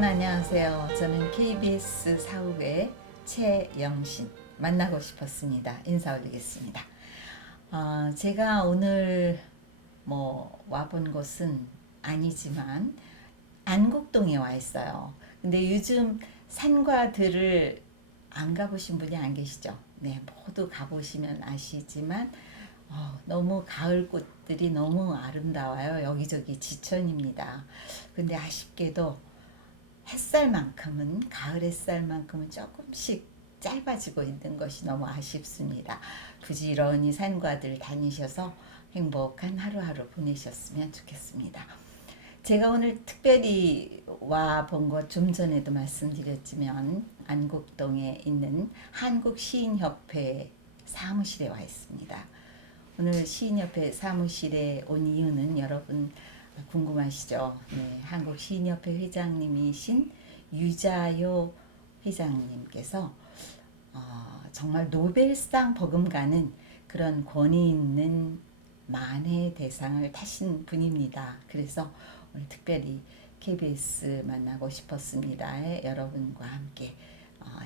여러분 안녕하세요. 저는 KBS 사후의 최영신 만나고 싶었습니다. 인사 올리겠습니다. 제가 오늘 와본 곳은 아니지만 안국동에 와 있어요. 근데 요즘 산과 들을 안 가보신 분이 안 계시죠? 네, 모두 가보시면 아시지만 너무 가을 꽃들이 너무 아름다워요. 여기저기 지천입니다. 근데 아쉽게도 햇살만큼은 가을 햇살만큼은 조금씩 짧아지고 있는 것이 너무 아쉽습니다. 부지런히 산과들 다니셔서 행복한 하루하루 보내셨으면 좋겠습니다. 제가 오늘 특별히 와 본 것 좀 전에도 말씀드렸지만 안국동에 있는 한국시인협회 사무실에 와 있습니다. 오늘 시인협회 사무실에 온 이유는 여러분 궁금하시죠? 네, 한국시인협회 회장님이신 유자요 회장님께서 정말 노벨상 버금가는 그런 권위 있는 만해 대상을 타신 분입니다. 그래서 오늘 특별히 KBS 만나고 싶었습니다. 여러분과 함께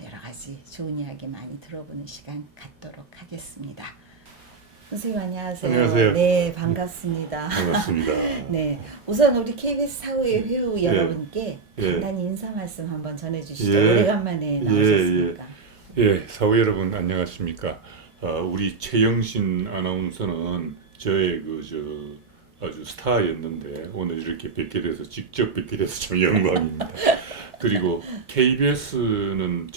여러 가지 좋은 이야기 많이 들어보는 시간 갖도록 하겠습니다. 선생님 안녕하세요. 안녕하세요. 네, 반갑습니다. 반갑습니다. 네, 우선 우리 KBS 사후의 회우 예. 여러분께 예. 간단히 인사 말씀 한번 전해주시죠. 예. 오래간만에 나오셨습니까? 예, 사회 여러분 안녕하십니까? 우리 최영신 아나운서는 저의 아주 스타였는데 오늘 이렇게 직접 뵙게 돼서 참 영광입니다. 그리고 KBS는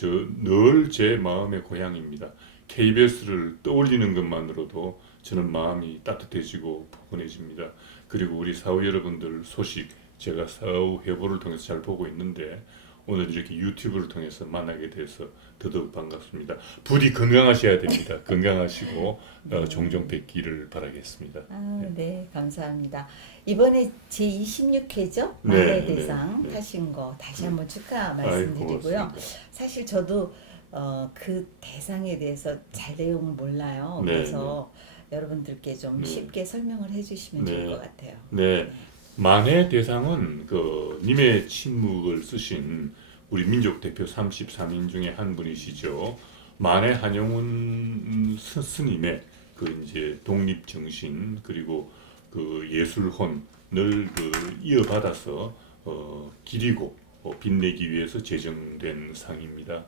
늘 제 마음의 고향입니다. KBS를 떠올리는 것만으로도 저는 마음이 따뜻해지고 포근해집니다. 그리고 우리 사후 여러분들 소식 제가 사후 회보를 통해서 잘 보고 있는데 오늘 이렇게 유튜브를 통해서 만나게 돼서 더더욱 반갑습니다. 부디 건강하셔야 됩니다. 건강하시고 종종 뵙기를 바라겠습니다. 네, 감사합니다. 이번에 제26회죠? 네, 만해대상 네. 타신 거 다시 한번 축하 아이고, 말씀드리고요. 고맙습니다. 사실 저도 그 대상에 대해서 잘 내용을 몰라요. 네, 그래서 여러분들께 좀 네. 쉽게 설명을 해주시면 네. 좋을 것 같아요. 네, 만해 대상은 님의 침묵을 쓰신 우리 민족 대표 33인 중에 한 분이시죠. 만해 한용운 스님의 이제 독립 정신 그리고 예술혼을 이어받아서 기리고 빛내기 위해서 제정된 상입니다.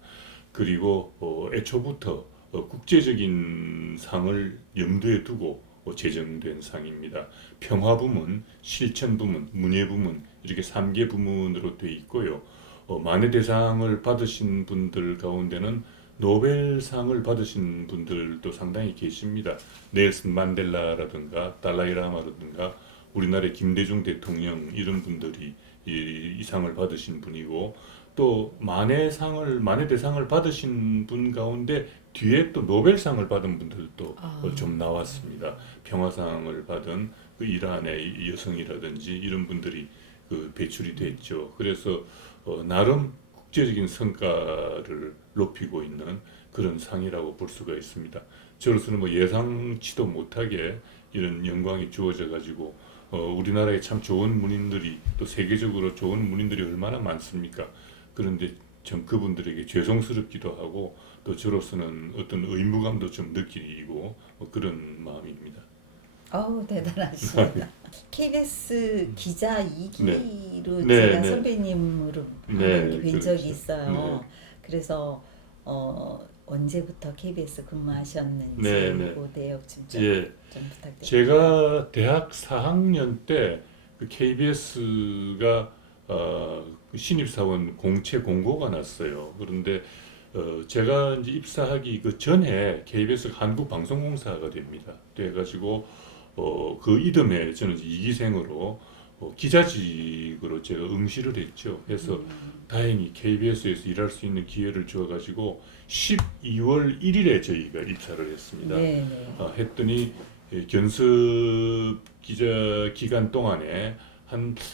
그리고 애초부터 국제적인 상을 염두에 두고 제정된 상입니다. 평화 부문, 실천 부문, 문예 부문 이렇게 3개 부문으로 되어 있고요. 만해 대상을 받으신 분들 가운데는 노벨상을 받으신 분들도 상당히 계십니다. 넬슨 만델라라든가 달라이라마라든가 우리나라의 김대중 대통령 이런 분들이 이 상을 받으신 분이고 또 만해 대상을 받으신 분 가운데 뒤에 또 노벨상을 받은 분들도 좀 나왔습니다. 평화상을 받은 이란의 여성이라든지 이런 분들이 배출이 됐죠. 그래서 나름 국제적인 성과를 높이고 있는 그런 상이라고 볼 수가 있습니다. 저로서는 예상치도 못하게 이런 영광이 주어져 가지고 우리나라에 참 좋은 문인들이 또 세계적으로 좋은 문인들이 얼마나 많습니까? 그런데 전 그분들에게 죄송스럽기도 하고 또 저로서는 어떤 의무감도 좀 느끼고 그런 마음입니다. 대단하십니다. KBS 기자 2기로 네, 제가 네. 선배님으로 네, 한번 뵌 적이 그렇죠. 있어요. 그래서 언제부터 KBS 근무하셨는지 네, 네. 그 내용 좀 예, 부탁드립니다. 제가 대학 4학년 때 KBS가 신입사원 공채 공고가 났어요. 그런데 제가 이제 입사하기 전에 KBS 한국방송공사가 됩니다. 돼가지고 그 이듬해 저는 이제 2기생으로 기자직으로 제가 응시를 했죠. 그래서 다행히 KBS에서 일할 수 있는 기회를 주어가지고 12월 1일에 저희가 입사를 했습니다. 네. 했더니 견습 기자 기간 동안에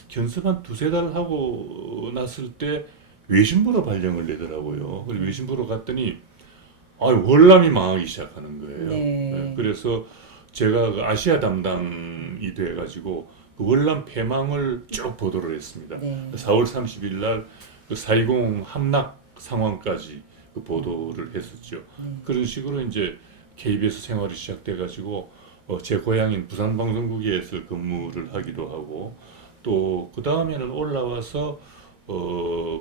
견습 한 두세 달 하고 났을 때 외신부로 발령을 내더라고요. 그리고 외신부로 갔더니 월남이 망하기 시작하는 거예요. 네. 그래서 제가 아시아 담당이 돼가지고 월남 폐망을 쭉 보도를 했습니다. 네. 4월 30일 날 그4.20 함락 상황까지 그 보도를 했었죠. 네. 그런 식으로 이제 KBS 생활이 시작돼 가지고 제 고향인 부산방송국에서 근무를 하기도 하고 또 그 다음에는 올라와서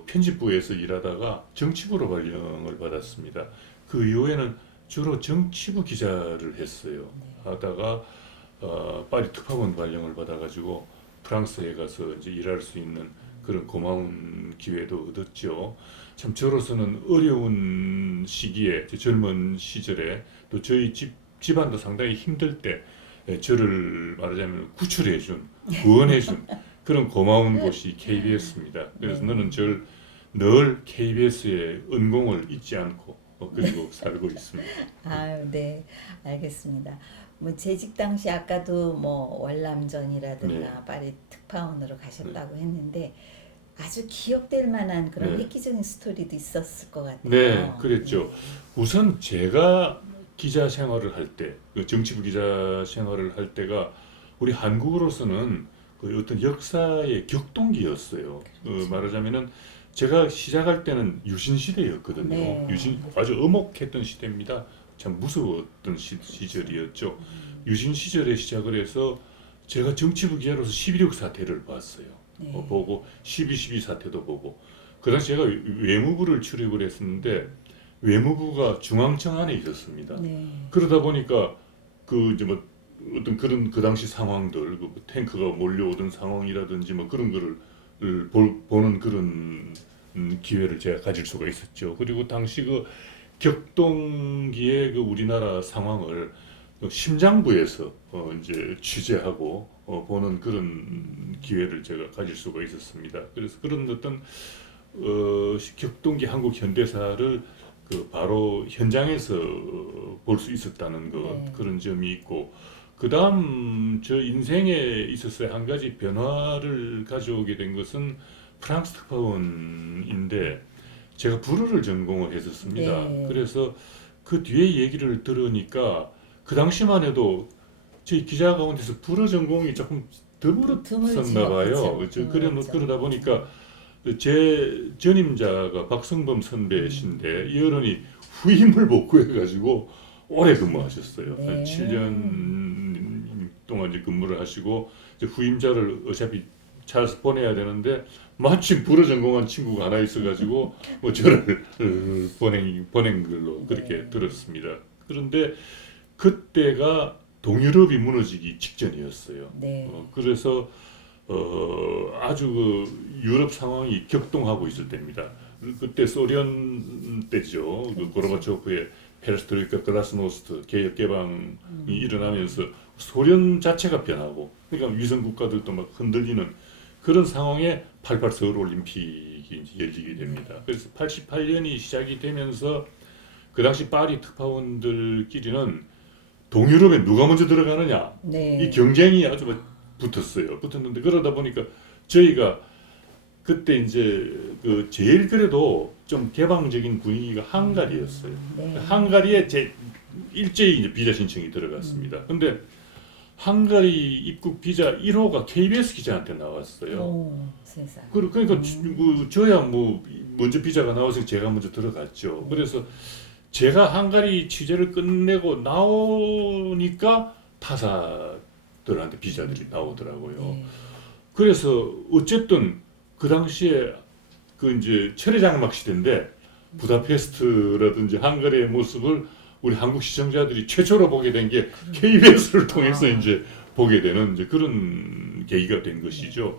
편집부에서 일하다가 정치부로 발령을 받았습니다. 그 이후에는 주로 정치부 기자를 했어요. 하다가 파리 특파원 발령을 받아가지고 프랑스에 가서 이제 일할 수 있는 그런 고마운 기회도 얻었죠. 참 저로서는 어려운 시기에 저 젊은 시절에 또 저희 집안도 상당히 힘들 때 저를 말하자면 구출해준 구원해준 그런 고마운 곳이 KBS입니다. 그래서 네. 너는 저를 늘 KBS의 은공을 잊지 않고 그리고 살고 있습니다. 아유, 네, 알겠습니다. 뭐 재직 당시 아까도 뭐 월남전이라든가 네. 파리 특파원으로 가셨다고 했는데 아주 기억될 만한 그런 네. 획기적인 스토리도 있었을 것 같아요. 네, 그랬죠. 우선 제가 기자 생활을 할 때, 그 정치부 기자 생활을 할 때가 우리 한국으로서는 그 어떤 역사의 격동기였어요. 말하자면은 제가 시작할 때는 유신 시대였거든요. 네. 유신 아주 엄혹했던 시대입니다. 참 무서웠던 시절이었죠. 유신 시절에 시작을 해서 제가 정치부 기자로서 11.6 사태를 봤어요. 네. 보고 12.12 사태도 보고 그 당시 제가 외무부를 출입을 했었는데 외무부가 중앙청 안에 있었습니다. 네. 그러다 보니까 그 이제 뭐 어떤 그런 그 당시 상황들, 그 탱크가 몰려오던 상황이라든지 뭐 그런 거를 보는 그런 기회를 제가 가질 수가 있었죠. 그리고 당시 그 격동기의 그 우리나라 상황을 심장부에서 이제 취재하고 보는 그런 기회를 제가 가질 수가 있었습니다. 그래서 그런 어떤 격동기 한국 현대사를 그 바로 현장에서 볼 수 있었다는 것 네. 그런 점이 있고 그 다음 저 인생에 있어서 한 가지 변화를 가져오게 된 것은 프랑스 특파원인데 제가 불어를 전공을 했었습니다. 네. 그래서 그 뒤에 얘기를 들으니까 그 당시만 해도 저희 기자 가운데서 불어 전공이 조금 드물었었나 봐요. 그렇죠. 그러다 보니까 제 전임자가 박성범 선배신데 이 어른이 후임을 복구해가지고 오래 근무하셨어요. 네. 한 7년 동안 이제 근무를 하시고 이제 후임자를 어차피 찾아서 보내야 되는데 마침 불어 전공한 친구가 하나 있어가지고 뭐 저를 보낸 걸로 그렇게 네. 들었습니다. 그런데 그때가 동유럽이 무너지기 직전이었어요. 네. 그래서 아주 그 유럽 상황이 격동하고 있을 때입니다. 그때 소련 때죠. 그 고르바초프의 페레스트로이카 글라스노스트 개혁 개방이 일어나면서 소련 자체가 변하고 그러니까 위성 국가들도 막 흔들리는 그런 상황에 88 서울 올림픽이 이제 열리게 됩니다. 그래서 88년이 시작이 되면서 그 당시 파리 특파원들끼리는 동유럽에 누가 먼저 들어가느냐 네. 이 경쟁이 아주 붙었는데 그러다 보니까 저희가 그때 이제 그 제일 그래도 좀 개방적인 분위기가 헝가리였어요. 네. 헝가리에 일제히 이제 비자 신청이 들어갔습니다. 근데 헝가리 입국 비자 1호가 KBS 기자한테 나왔어요. 오, 세상. 그러니까 저야 뭐 먼저 비자가 나와서 제가 먼저 들어갔죠. 그래서 제가 헝가리 취재를 끝내고 나오니까 타사들한테 비자들이 나오더라고요. 네. 그래서 어쨌든 그 당시에 그 이제 철의장막 시대인데 부다페스트라든지 헝가리의 모습을 우리 한국 시청자들이 최초로 보게 된 게 KBS를 통해서 이제 보게 되는 이제 그런 계기가 된 것이죠.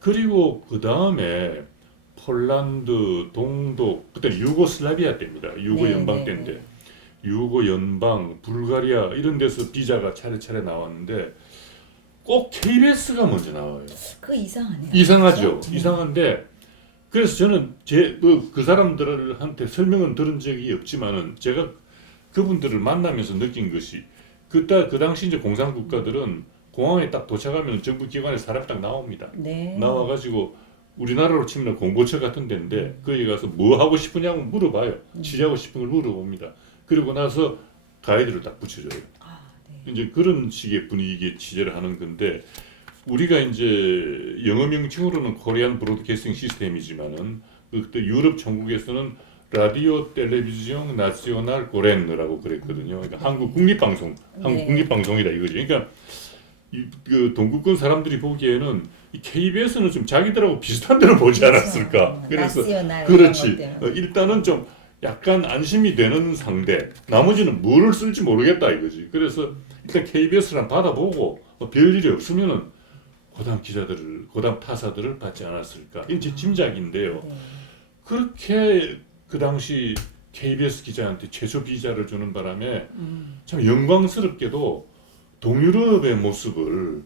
그리고 그 다음에 폴란드, 동독, 그때 유고슬라비아 때입니다. 유고 네, 연방 네, 때인데 네. 유고 연방, 불가리아 이런 데서 비자가 차례차례 나왔는데 꼭 KBS가 먼저 나와요. 그 이상하네요. 이상하죠. 그렇죠? 이상한데 그래서 저는 그 사람들한테 설명은 들은 적이 없지만은 제가 그분들을 만나면서 느낀 것이 그 당시 이제 공산 국가들은 공항에 딱 도착하면 정부 기관에 사람이 딱 나옵니다. 네. 나와가지고 우리나라로 치면 공보처 같은 데인데 거기 가서 뭐 하고 싶으냐고 물어봐요. 취재하고 싶은 걸 물어봅니다. 그리고 나서 가이드를 딱 붙여줘요. 아, 네. 이제 그런 식의 분위기의 취재를 하는 건데 우리가 이제 영어 명칭으로는 코리안 브로드캐스팅 시스템이지만은 그때 유럽 전국에서는 라디오 텔레비지옹 나시오날 고렌느라고 그랬거든요. 그러니까 한국 국립방송, 한국 네. 국립방송이다 이거죠. 그러니까 그 동구권 사람들이 보기에는 이 KBS는 좀 자기들하고 비슷한 데를 보지 않았을까. 그래서 나시오날 그렇지. 이런 것 때문에. 일단은 좀 약간 안심이 되는 상대. 나머지는 뭐를 쓸지 모르겠다 이거지. 그래서 일단 KBS를 받아보고 별일이 없으면은 고담 기자들을, 고담 타사들을 받지 않았을까. 이건 제 짐작인데요. 네. 그렇게 그 당시 KBS 기자한테 최초 비자를 주는 바람에 참 영광스럽게도 동유럽의 모습을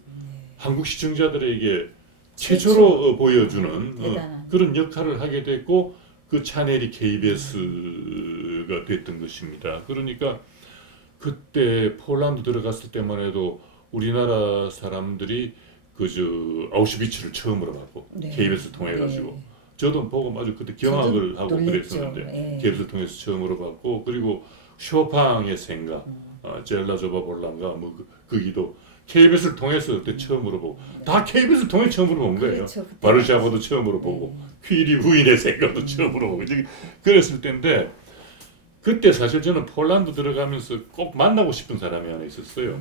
한국 시청자들에게 최초로 보여주는 대단한. 그런 역할을 하게 됐고 그 채널이 KBS가 됐던 것입니다. 그러니까 그때 폴란드 들어갔을 때만 해도 우리나라 사람들이 그저 아우슈비츠를 처음으로 봤고 네. KBS 통해 가지고 네. 저도 보고 아주 그때 경악을 저도 하고 놀랬죠. 그랬었는데 예. KBS 통해서 처음으로 봤고 그리고 쇼팡의 생각, 젤라 조바 볼란가 뭐 거기도 KBS를 통해서 그때 처음으로 보고 다 KBS를 통해 처음으로 본 거예요. 그렇죠. 그때 바르샤바도 처음으로 보고 퀴리 부인의 생각도 처음으로 보고 이제 그랬을 때인데 그때 사실 저는 폴란드 들어가면서 꼭 만나고 싶은 사람이 하나 있었어요.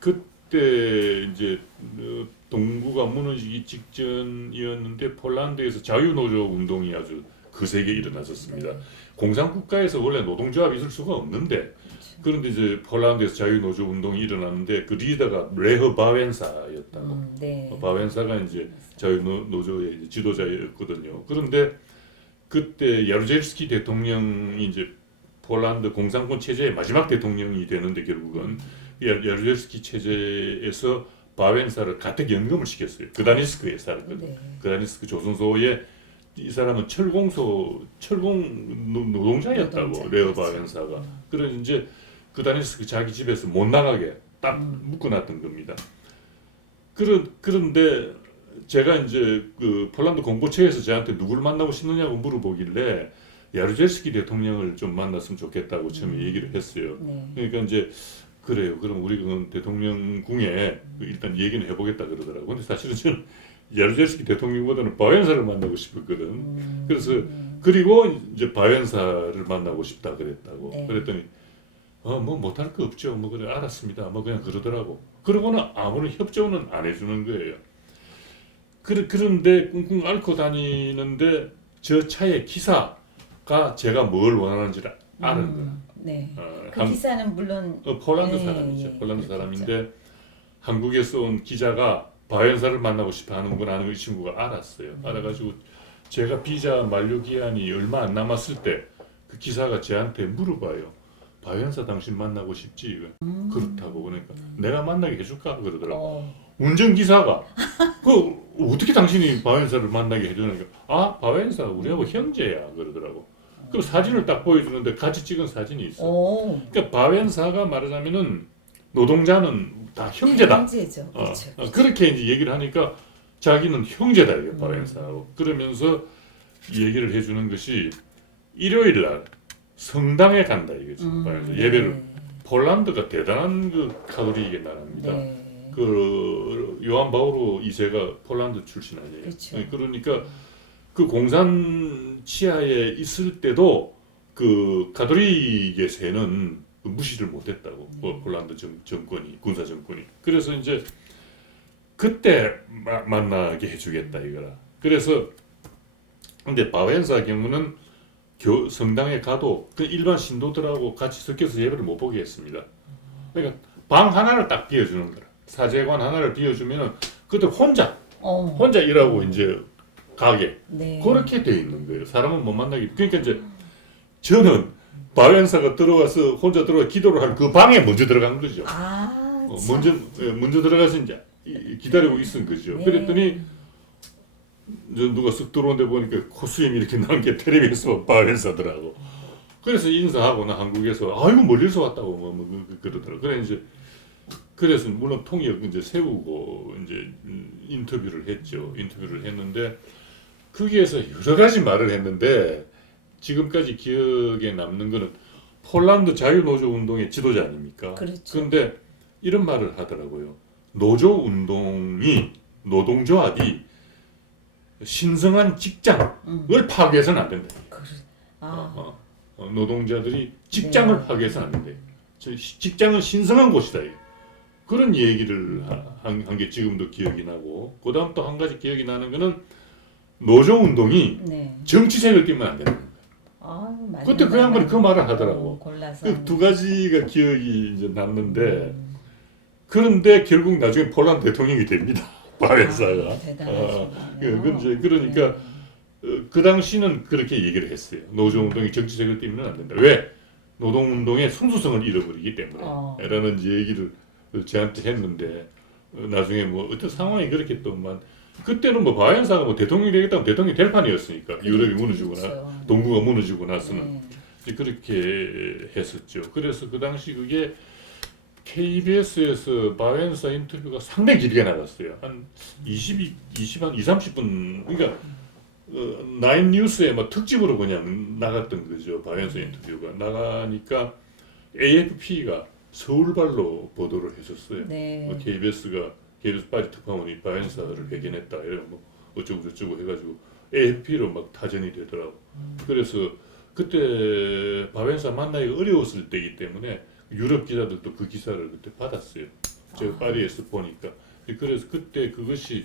그때 이제 동구가 무너지기 직전이었는데 폴란드에서 자유노조 운동이 아주 거세게 일어났었습니다. 네. 공산국가에서 원래 노동조합이 있을 수가 없는데 그런데 이제 폴란드에서 자유노조 운동이 일어났는데 그 리더가 레허 바웬사였다고. 네. 바웬사가 이제 자유노조의 이제 지도자였거든요. 그런데 그때 야루젤스키 대통령이 이제 폴란드 공산권 체제의 마지막 대통령이 되는데 결국은 야루젤스키 체제에서 바웬사를 가택 연금을 시켰어요. 그다니스크에 살았거든요. 네. 그다니스크 조선소에 이 사람은 철공 노동자였다고 노동자. 레오 그렇죠. 바웬사가. 그래서 이제 그다니스크 자기 집에서 못 나가게 딱 묶어놨던 겁니다. 그런데 제가 이제 그 폴란드 공보처에서 저한테 누구를 만나고 싶느냐고 물어보길래 야루젤스키 대통령을 좀 만났으면 좋겠다고 처음에 얘기를 했어요. 네. 그러니까 이제 그래요. 그럼 우리 그 대통령궁에 일단 얘기는 해보겠다 그러더라고. 근데 사실은 저는 야루젤스키 대통령보다는 바웬사를 만나고 싶었거든. 그래서 그리고 이제 바웬사를 만나고 싶다 그랬다고. 네. 그랬더니 뭐 못할 거 없죠. 뭐 그래 알았습니다. 뭐 그냥 그러더라고. 그러고는 아무런 협조는 안 해주는 거예요. 그런데 꿍꿍 앓고 다니는데 저 차의 기사가 제가 뭘 원하는지를 아는 거야. 네. 어, 그 기사는 물론 폴란드 네, 사람이죠. 예, 폴란드 그렇겠죠. 사람인데 한국에서 온 기자가 바웬사를 만나고 싶어 하는구나 하는 걸 이 친구가 알았어요. 알아가지고 제가 비자 만료 기한이 얼마 안 남았을 때 그 기사가 저한테 물어봐요. 바웬사 당신 만나고 싶지? 이거. 그렇다고. 그러니까 내가 만나게 해줄까? 그러더라고. 운전기사가 그 어떻게 당신이 바웬사를 만나게 해주니까 아 바웬사 우리하고 형제야 그러더라고. 그럼 사진을 딱 보여주는데 같이 찍은 사진이 있어. 오, 그러니까 바웬사가 말하자면은 노동자는 다 형제다. 형제죠. 그렇죠. 그렇게 이제 얘기를 하니까 자기는 형제다 이게 바웬사하고 그러면서 얘기를 해주는 것이 일요일 날 성당에 간다 이거지. 바웬사 예배를. 폴란드가 대단한 그 카톨릭의 나라입니다. 네. 그 요한 바오로 2세가 폴란드 출신 아니에요. 그렇죠. 그러니까 그 공산 치하에 있을 때도 그 가톨릭의 세는 무시를 못했다고 폴란드 정권이 군사 정권이. 그래서 이제 그때 만나게 해주겠다 이거라. 그래서 근데 바웬사 경우는 성당에 가도 그 일반 신도들하고 같이 섞여서 예배를 못 보게 했습니다. 그러니까 방 하나를 딱 비워주는 거라. 사제관 하나를 비워주면은 그들 혼자 일하고 이제 가게 네. 그렇게 돼 있는 거예요. 사람은 못 만나게. 그러니까 이제 저는 바웬사가 들어와서 혼자 들어와 기도를 할 그 방에 먼저 들어간 거죠. 아, 참. 먼저 들어가서 이제 기다리고 있은 거죠. 네. 그랬더니 누가 쓱 들어온데 보니까 코스염이 이렇게 나온 게 텔레비에서 바웬사더라고. 그래서 인사하고 나 한국에서 아이고 멀리서 왔다고 뭐 그러더라고. 그래서 물론 통역 이제 세우고 이제 인터뷰를 했죠. 인터뷰를 했는데 거기에서 여러 가지 말을 했는데 지금까지 기억에 남는 거는 폴란드 자유노조 운동의 지도자 아닙니까? 그렇죠. 그런데 이런 말을 하더라고요. 노조운동이 노동조합이 신성한 직장을 파괴해서는 안 된다. 아, 노동자들이 직장을 네. 파괴해서는 안 된다. 직장은 신성한 곳이다. 그런 얘기를 한 게 지금도 기억이 나고, 그다음 또 한 가지 기억이 나는 거는 노조 운동이 네. 정치색을 띠면 안 된다. 아, 맞는 그때 그 양반이 그 말을 하더라고. 골라서 그 두 가지가 기억이 이제 났는데, 음. 그런데 결국 나중에 폴란드 대통령이 됩니다. 바웬사가. 아, 대단하시네요. 그러니까 그 당시는 그렇게 얘기를 했어요. 노조운동이 정치색을 띠면 안 된다. 왜? 노동운동의 순수성을 잃어버리기 때문에. 라는 얘기를 저한테 했는데, 나중에 뭐 어떤 상황이 그렇게 또만 그때는 뭐 바웬사가 뭐 대통령이 되겠다면 대통령이 될 판이었으니까. 유럽이 무너지고 동구가 무너지고 나서는 네. 이제 그렇게 했었죠. 그래서 그 당시 그게 KBS에서 바웬사 인터뷰가 상당히 길게 나갔어요. 한 20, 30분. 그러니까 나인 뉴스에 막 특집으로 그냥 나갔던 거죠. 바웬사 인터뷰가 나가니까 AFP가 서울발로 보도를 했었어요. 네. KBS 파리 특파원이 바웬사를 회견했다. 이런 뭐 어쩌고 저쩌고 해가지고 AFP로 막 타전이 되더라고. 그래서 그때 바웬사 만나기가 어려웠을 때이기 때문에 유럽 기자들도 그 기사를 그때 받았어요. 제가 파리에서 보니까. 그래서 그때 그것이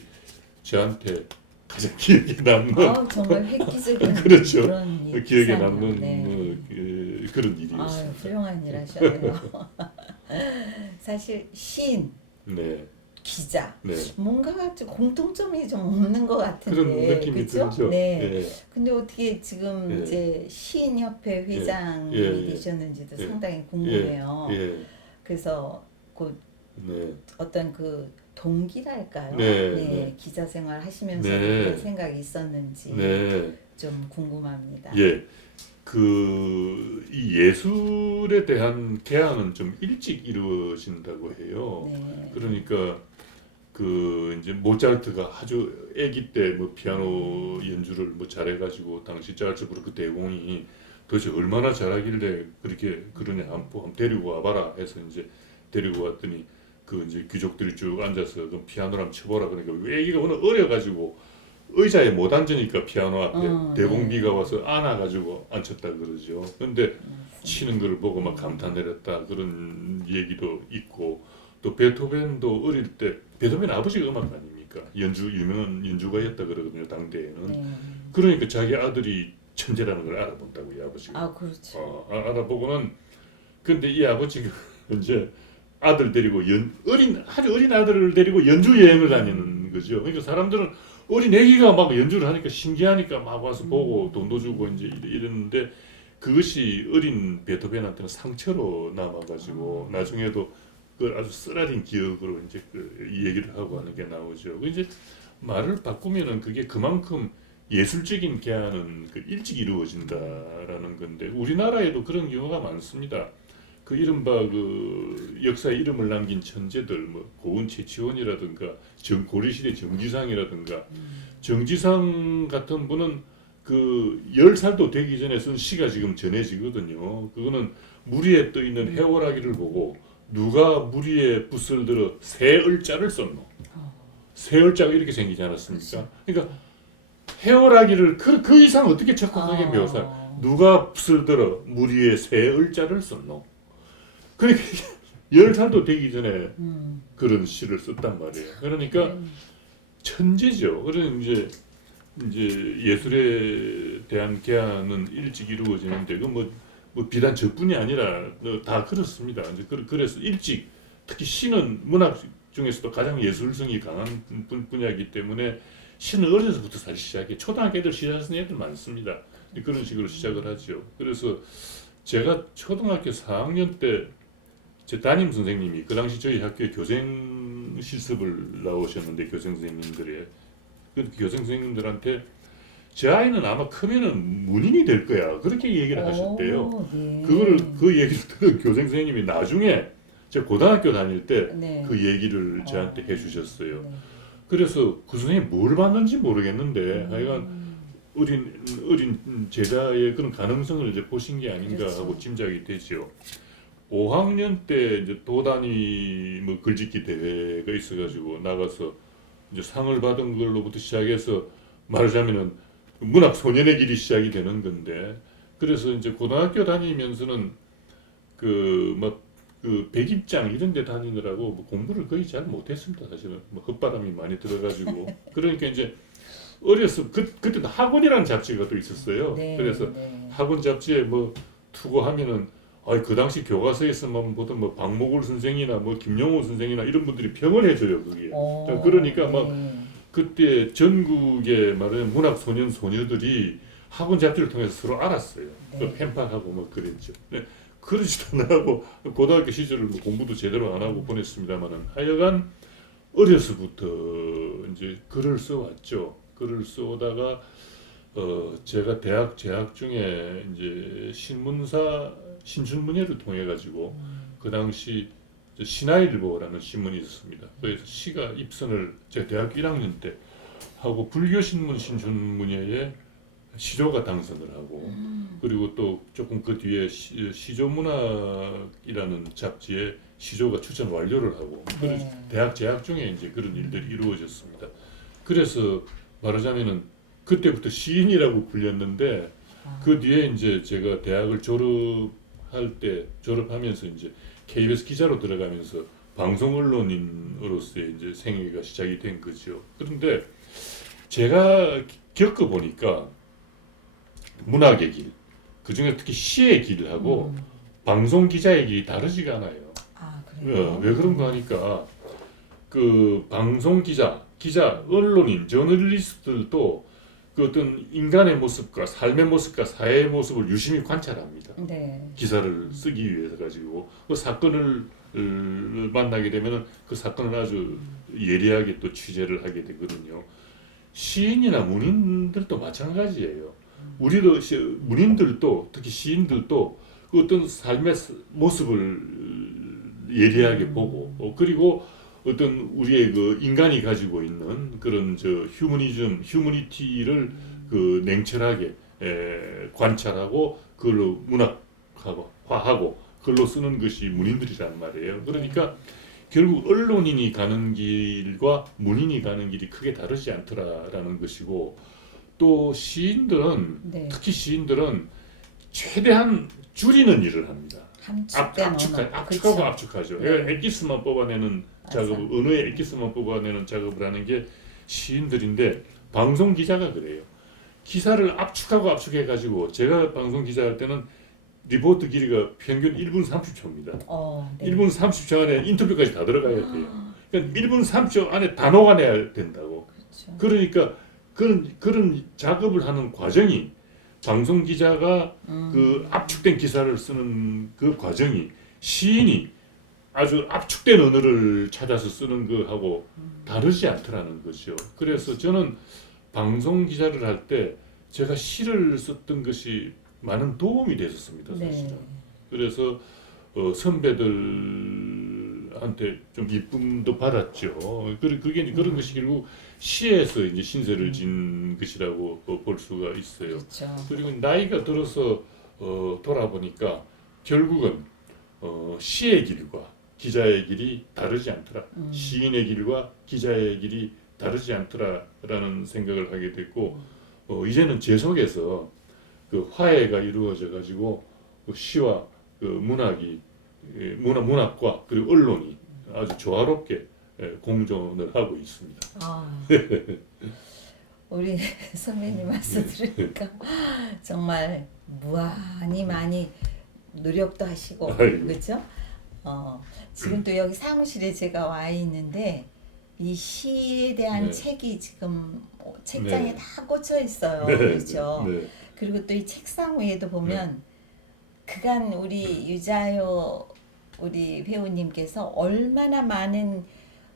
저한테 가장 기억에 남는 정말 획기적인 그렇죠. 그런 기억에 기사네요. 남는 네. 그런 일이었어요. 훌륭한 일 하셨네요. 사실 시인, 네, 기자, 네. 뭔가 좀 공통점이 좀 없는 것 같은데, 그런 느낌이 그쵸? 들죠. 네. 예, 근데 어떻게 지금 예. 이제 시인협회 회장이 예, 예. 되셨는지도 예. 상당히 궁금해요. 예, 그래서 그 네, 어떤 그 동기랄까요? 네, 네, 네. 기자 생활 하시면서 네. 그런 생각이 있었는지 네, 좀 궁금합니다. 예. 이 예술에 대한 개항은 좀 일찍 이루어진다고 해요. 네. 그러니까 이제 모차르트가 아주 아기 때 뭐 피아노 연주를 뭐 잘해가지고 당시 잘츠부르크 대공이 도대체 얼마나 잘하길래 그렇게 그러냐 한번 데리고 와봐라 해서 이제 데리고 왔더니 그 이제 귀족들이 쭉 앉아서 그 피아노를 한번 쳐보라 그러니까 아기가 워낙 어려가지고 의자에 못 앉으니까 피아노 앞에 대공비가 와서 안아가지고 앉혔다 그러죠. 근데 치는 걸 보고 막 감탄 내렸다 그런 얘기도 있고 또 베토벤도 어릴 때 베토벤 아버지가 음악 아닙니까? 유명한 연주가였다 그러거든요 당대에는. 네. 그러니까 자기 아들이 천재라는 걸 알아본다고 이 아버지가. 그렇죠. 알아보고는 근데 이 아버지가 이제 아들 데리고 아주 어린 아들을 데리고 연주 여행을 다니는 거죠. 그러니까 사람들은 어린 애기가 막 연주를 하니까 신기하니까 막 와서 보고 돈도 주고 이제 이랬는데 그것이 어린 베토벤한테는 상처로 남아가지고 나중에도 그걸 아주 쓰라린 기억으로 이제 이 얘기를 하고 하는 게 나오죠. 이제 말을 바꾸면은 그게 그만큼 예술적인 개화는 일찍 이루어진다라는 건데 우리나라에도 그런 경우가 많습니다. 그 이른바 그 역사에 이름을 남긴 천재들 뭐 고은 최치원이라든가 고려시대 정지상이라든가 정지상 같은 분은 그 10살도 되기 전에 쓴 시가 지금 전해지거든요. 그거는 물 위에 떠 있는 해오라기를 보고 누가 물 위에 붓을 들어 새을자를 썼노. 새을자가 이렇게 생기지 않았습니까? 그러니까 해오라기를 그 이상 어떻게 적극하게 묘사? 누가 붓을 들어 물 위에 새을자를 썼노. 그러니까 10살도 되기 전에 그런 시를 썼단 말이에요. 그러니까 천재죠. 그런 이제 예술에 대한 개화는 일찍 이루어지는데 뭐 비단 저뿐이 아니라 다 그렇습니다. 이제 그래서 일찍 특히 시는 문학 중에서도 가장 예술성이 강한 분야이기 때문에 시는 어려서부터 사실 시작해 초등학교 애들 시작하는 애들 많습니다. 그런 식으로 시작을 하죠. 그래서 제가 초등학교 4학년 때 제 담임 선생님이 그 당시 저희 학교에 교생 실습을 나오셨는데 교생 선생님들의 그 교생 선생님들한테 제 아이는 아마 크면은 문인이 될 거야 그렇게 얘기를 하셨대요. 네. 그 얘기를 들은 교생 선생님이 나중에 제가 고등학교 다닐 때 그 얘기를 저한테 해주셨어요. 그래서 그 선생님이 뭘 봤는지 모르겠는데 하여간 어린 제자의 그런 가능성을 이제 보신 게 아닌가 하고 짐작이 되죠. 5학년 때 이제 도단위 뭐 글짓기 대회가 있어가지고 나가서 이제 상을 받은 걸로부터 시작해서 말하자면은 문학 소년의 길이 시작이 되는 건데 그래서 이제 고등학교 다니면서는 그 백입장 이런 데 다니느라고 뭐 공부를 거의 잘 못했습니다. 사실은 뭐 헛바람이 많이 들어가지고 그러니까 이제 어렸을 그때도 학원이라는 잡지가 또 있었어요. 네, 그래서 네. 학원 잡지에 뭐 투고하면은 그 당시 교과서에서만 보던 뭐 박목월 선생이나 뭐 김용호 선생이나 이런 분들이 평을 해줘요 그게. 그러니까 막 네. 그때 전국의 말하는 문학 소년 소녀들이 학원 잡지를 통해서 서로 알았어요. 네. 팬파하고 뭐 그랬죠. 네, 그러지도 않고 고등학교 시절을 뭐 공부도 제대로 안 하고 보냈습니다만은 하여간 어려서부터 이제 글을 써왔죠. 글을 써오다가 제가 대학 재학 중에 이제 신문사 신춘문예를 통해 가지고 그 당시 신화일보라는 신문이 있었습니다. 그래서 시가 입선을 제가 대학교 1학년 때 하고 불교신문 신춘문예에 시조가 당선을 하고 그리고 또 조금 그 뒤에 시조문학이라는 잡지에 시조가 추천 완료를 하고 그래서 네. 대학 재학 중에 이제 그런 일들이 이루어졌습니다. 그래서 말하자면은 그때부터 시인이라고 불렸는데 그 뒤에 이제 제가 대학을 졸업하면서 이제 KBS 기자로 들어가면서 방송 언론인으로서의 이제 생애가 시작이 된 거죠. 그런데 제가 겪어보니까 문학의 길, 그 중에 특히 시의 길하고 방송 기자의 길이 다르지가 않아요. 그래요? 왜 그런가 하니까 그 방송 기자, 언론인, 저널리스트들도 그 어떤 인간의 모습과 삶의 모습과 사회의 모습을 유심히 관찰합니다. 네. 기사를 쓰기 위해서 가지고 그 사건을 만나게 되면 그 사건을 아주 예리하게 또 취재를 하게 되거든요. 시인이나 문인들도 마찬가지예요. 우리도 문인들도 특히 시인들도 그 어떤 삶의 모습을 예리하게 보고 그리고 어떤 우리의 그 인간이 가지고 있는 그런 휴머니티를 그 냉철하게 관찰하고 그걸로 문학화하고 글로 쓰는 것이 문인들이란 말이에요. 그러니까 결국 언론인이 가는 길과 문인이 가는 길이 크게 다르지 않더라라는 것이고 또 시인들은 네. 특히 시인들은 최대한 줄이는 일을 합니다. 함축된 언어. 압축하고 압축하죠. 네. 엑기스만 뽑아내는 작업, 맞아. 언어의 엑기스만 뽑아내는 작업을 하는 게 시인들인데 방송 기자가 그래요. 기사를 압축하고 압축해가지고 제가 방송 기자 할 때는 리포트 길이가 평균 1분 30초입니다. 네. 1분 30초 안에 인터뷰까지 다 들어가야 돼요. 그러니까 1분 30초 안에 다 녹아내야 된다고. 그렇죠. 그러니까 그런 작업을 하는 과정이 방송 기자가 그 압축된 기사를 쓰는 그 과정이 시인이 아주 압축된 언어를 찾아서 쓰는 거하고 다르지 않더라는 거죠. 그래서 저는 방송 기자를 할 때 제가 시를 썼던 것이 많은 도움이 됐었습니다, 사실은. 네. 그래서 선배들한테 좀 이쁨도 받았죠. 그게 그런 것이 결국 시에서 이제 신세를 진 것이라고 볼 수가 있어요. 그렇죠. 그리고 나이가 들어서 돌아보니까 결국은 시의 길과 기자의 길이 다르지 않더라. 시인의 길과 기자의 길이 다르지 않더라라는 생각을 하게 됐고 이제는 제 속에서 그 화해가 이루어져 가지고 그 시와 그 문학과 그리고 언론이 아주 조화롭게 공존을 하고 있습니다. 우리 선배님 말씀 들으니까 정말 무한히 많이 노력도 하시고 아이고. 그렇죠? 지금 또 여기 사무실에 제가 와 있는데 이 시에 대한 네. 책이 지금 책장에 네. 다 꽂혀 있어요. 네, 그렇죠? 네. 그리고 또 이 책상 위에도 보면 그간 우리 유자요 우리 배우님께서 얼마나 많은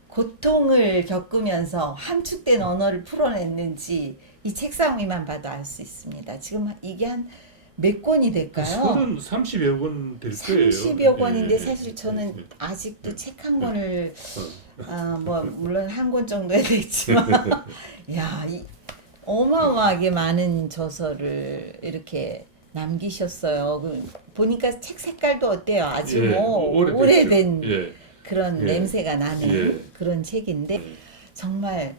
고통을 겪으면서 함축된 언어를 풀어냈는지 이 책상 위만 봐도 알 수 있습니다. 지금 이게 한 몇 권이 될까요? 30여 권 될 거예요. 30여 권인데 예, 사실 저는 예. 아직도 책 한 권을 뭐 물론 한 권 정도야 되겠지만 야, 어마어마하게 많은 저서를 이렇게 남기셨어요. 보니까 책 색깔도 어때요? 아주 예, 뭐 오래됐죠. 오래된 예. 그런 예. 냄새가 나는 예. 그런 책인데 예. 정말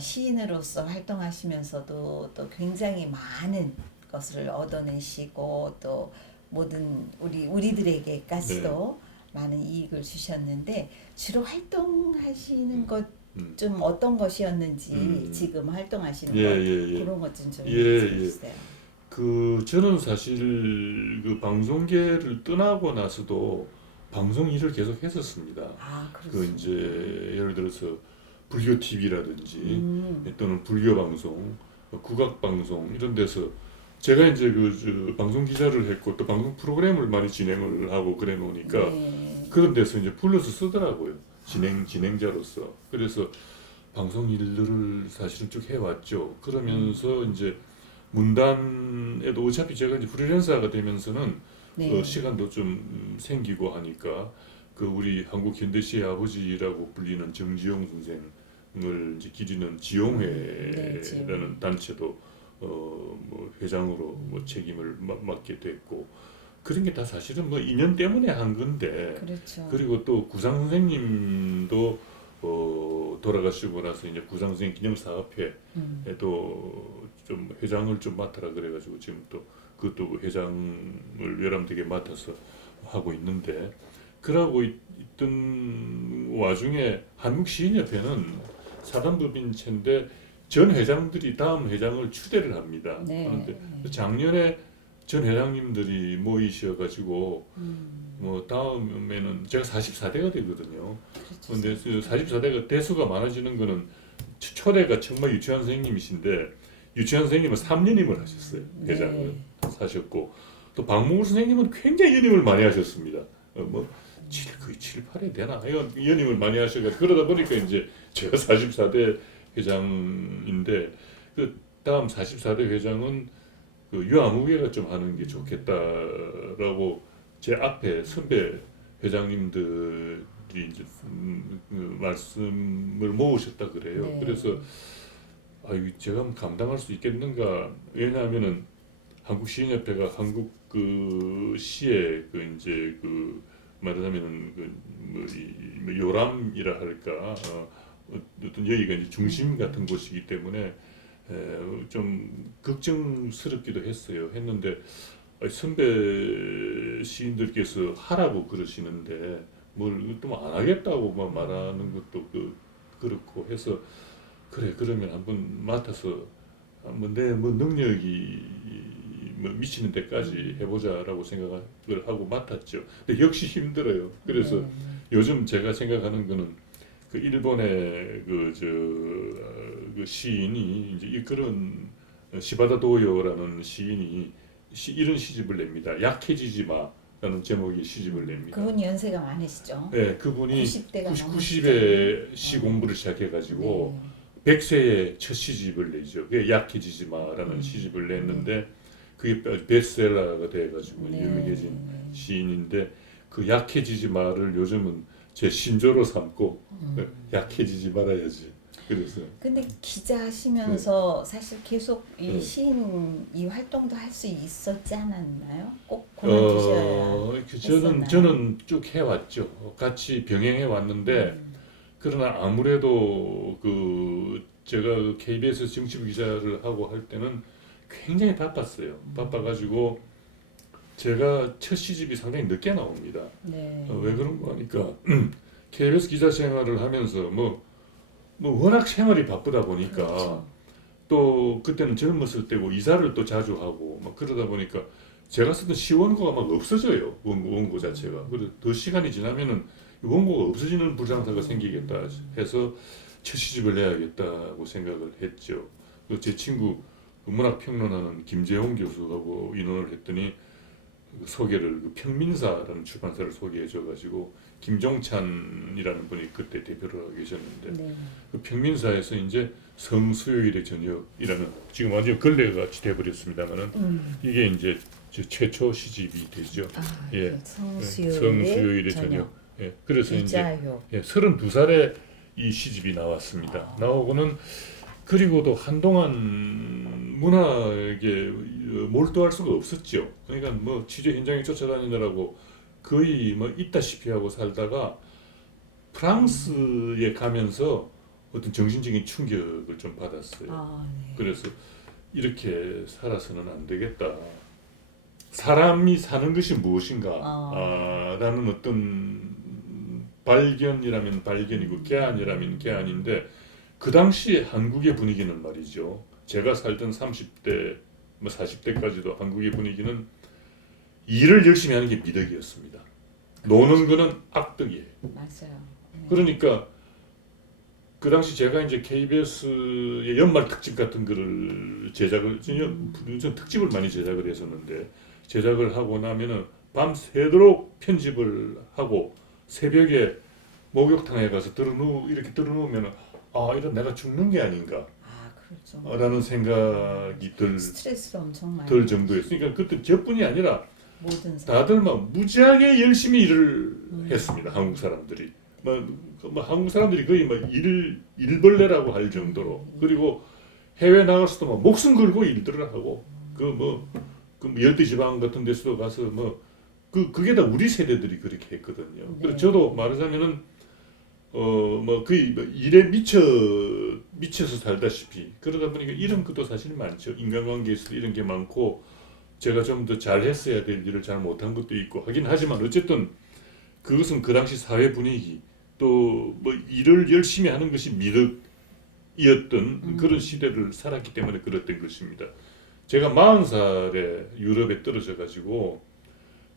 시인으로서 활동하시면서도 또 굉장히 많은 것을 얻어내시고 또 모든 우리들에게까지도 많은 이익을 주셨는데 주로 활동하시는 것 음. 좀 어떤 것이었는지 지금 활동하시는 것 그런 것 좀 얘기해 주세요. 저는 사실 그 방송계를 떠나고 나서도 방송 일을 계속 했었습니다. 이제 예를 들어서 불교 TV라든지 또는 불교 방송, 국악 방송 이런 데서 제가 이제 방송 기자를 했고 또 방송 프로그램을 많이 진행을 하고 그래 놓으니까 그런 데서 이제 불러서 쓰더라고요. 진행자로서. 그래서 방송 일들을 사실은 쭉 해왔죠. 그러면서 이제 문단에도 어차피 제가 이제 프리랜서가 되면서는 시간도 좀 생기고 하니까 그 우리 한국 현대시의 아버지라고 불리는 정지용 선생을 이제 기리는 지용회라는 단체도 뭐 회장으로 뭐 책임을 맡게 됐고 그런 게 다 사실은 뭐 인연 때문에 한 건데 그리고 또 구상 선생님도 돌아가시고 나서 이제 구상 선생님 기념사업회에도 좀 회장을 좀 맡아라 그래가지고 지금 또 그것도 회장을 외람되게 맡아서 하고 있는데 그러고 있던 와중에 한국시인협회는 사단법인체인데 전 회장들이 다음 회장을 추대를 합니다. 그런데 작년에 전 회장님들이 모이셔가지고 뭐 다음에는 제가 44대가 되거든요. 그런데 44대가 대수가 많아지는 거는 초대가 정말 유치원 선생님이신데 유치원 선생님은 3년임을 하셨어요. 회장을 하셨고 또 박몽울 선생님은 굉장히 연임을 많이 하셨습니다. 거의 7, 8회 되나? 연임을 많이 하셔가지고 그러다 보니까 이제 제가 44대 회장인데 그 다음 44대 회장은 그 유아무개가 좀 하는 게 좋겠다라고 제 앞에 선배 회장님들이 이제 말씀을 모으셨다 그래요. 그래서 제가 감당할 수 있겠는가? 왜냐하면은 한국시인협회가 한국 그 시의 그 이제 그 말하자면은 뭐 요람이라 할까 어떤 여기가 이제 중심 같은 곳이기 때문에 좀 걱정스럽기도 했는데 선배 시인들께서 하라고 그러시는데 뭘 또 안 하겠다고 말하는 것도 그렇고 해서 그래 그러면 한번 맡아서 한번 내 뭐 능력이 뭐 미치는 데까지 해보자라고 생각을 하고 맡았죠. 근데 역시 힘들어요. 그래서 요즘 제가 생각하는 거는 그 일본의 그 시인이 이제 그런 시바다 도요라는 시인이 이런 시집을 냅니다. 약해지지 마라는 제목의 시집을 냅니다. 그분이 연세가 많으시죠? 네, 그분이 90에 시 공부를 시작해가지고 100세에 첫 시집을 내죠. 그게 약해지지 마라는 시집을 냈는데 그게 베스트셀러가 돼가지고 유명해진 시인인데 그 약해지지 마를 요즘은 제 신조로 삼고 약해지지 말아야지. 그래서 근데 기자 하시면서 사실 계속 이 시인 이 활동도 할 수 있었지 않았나요? 꼭 그만두셔야 했었나요? 저는 쭉 해왔죠. 같이 병행해 왔는데 그러나 아무래도 제가 KBS 정치부 기자를 하고 할 때는 굉장히 바빴어요. 바빠가지고 제가 첫 시집이 상당히 늦게 나옵니다. 왜 그런가 하니까 KBS 기자 생활을 하면서 뭐 워낙 생활이 바쁘다 보니까 또 그때는 젊었을 때고 이사를 또 자주 하고 막 그러다 보니까 제가 쓰던 시원고가 막 없어져요. 원고 자체가. 그래서 더 시간이 지나면은 원고가 없어지는 불상사가 생기겠다 해서 첫 시집을 내야겠다고 생각을 했죠. 제 친구 문학평론하는 김재홍 교수하고 인원을 했더니 소개를 평민사라는 출판사를 소개해 줘가지고 김종찬이라는 분이 그때 대표를 하고 계셨는데 그 평민사에서 이제 성수요일의 저녁이라는 지금 완전 걸레가 같이 돼버렸습니다만은 이게 이제 최초 시집이 되죠. 성수요일의 저녁. 그래서 유자요. 이제 32살에 이 시집이 나왔습니다. 나오고는 그리고도 한동안 문학에 몰두할 수가 없었죠. 그러니까 뭐 취재 현장에 쫓아다니느라고 거의 뭐 있다시피 하고 살다가 프랑스에 가면서 어떤 정신적인 충격을 좀 받았어요. 네. 그래서 이렇게 살아서는 안 되겠다. 사람이 사는 것이 무엇인가? 라는 어떤 발견이라면 발견이고 개안이라면 개안인데 그 당시에 한국의 분위기는 말이죠. 제가 살던 30대, 뭐 40대까지도 한국의 분위기는 일을 열심히 하는 게 미덕이었습니다. 노는 거는 악덕이에요. 맞아요. 네. 그러니까 그 당시 제가 이제 KBS의 연말 특집 같은 거를 제작을 전 특집을 많이 제작을 했었는데 제작을 하고 나면은 밤 새도록 편집을 하고 새벽에 목욕탕에 가서 이렇게 들어누우면은 이런 내가 죽는 게 아닌가 그렇죠. 라는 생각이 스트레스를 엄청 많이 들 정도였으니까 그때 저뿐이 아니라 모든 사람. 다들 막 무지하게 열심히 일을 했습니다. 한국 사람들이 한국 사람들이 거의 막 일벌레라고 할 정도로 그리고 해외 나가서도 막 목숨 걸고 일들을 하고 그 열대 지방 같은 데서도 가서 그게 다 우리 세대들이 그렇게 했거든요. 네. 그래서 저도 말하자면은 거의 일에 미쳐서 살다시피 그러다 보니까 이런 것도 사실 많죠. 인간관계에서도 이런 게 많고 제가 좀 더 잘했어야 될 일을 잘 못한 것도 있고 하긴 하지만 어쨌든 그것은 그 당시 사회 분위기 또 일을 열심히 하는 것이 미덕이었던 그런 시대를 살았기 때문에 그랬던 것입니다. 제가 40살에 유럽에 떨어져 가지고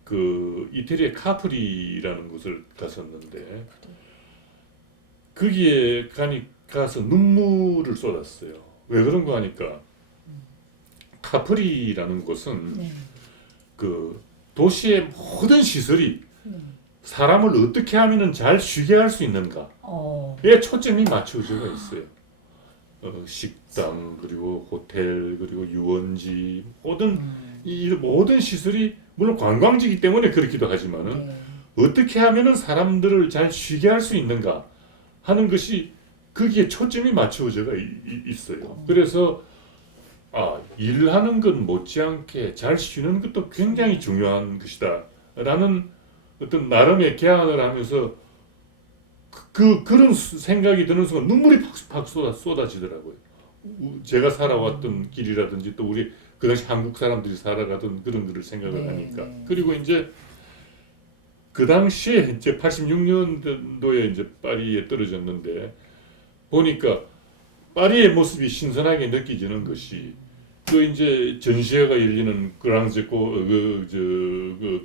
그 이태리의 카프리라는 곳을 갔었는데 거기에 가서 눈물을 쏟았어요. 왜 그런가 하니까 카프리라는 곳은 네. 그 도시의 모든 시설이 사람을 어떻게 하면은 잘 쉬게 할 수 있는가에 초점이 맞춰져 있어요. 식당 그리고 호텔 그리고 유원지 이 모든 시설이 물론 관광지이기 때문에 그렇기도 하지만은 어떻게 하면은 사람들을 잘 쉬게 할 수 있는가 하는 것이 거기에 초점이 맞춰져 있어요. 그래서 일하는 것 못지않게 잘 쉬는 것도 굉장히 중요한 것이다 라는 어떤 나름의 개안을 하면서 그런 생각이 드는 순간 눈물이 팍 쏟아지더라고요. 제가 살아왔던 길이라든지 또 우리 그 당시 한국 사람들이 살아가던 그런 거를 생각을 하니까 그리고 이제 그 당시에 이제 86년도에 이제 파리에 떨어졌는데 보니까 파리의 모습이 신선하게 느껴지는 것이 그 이제 전시회가 열리는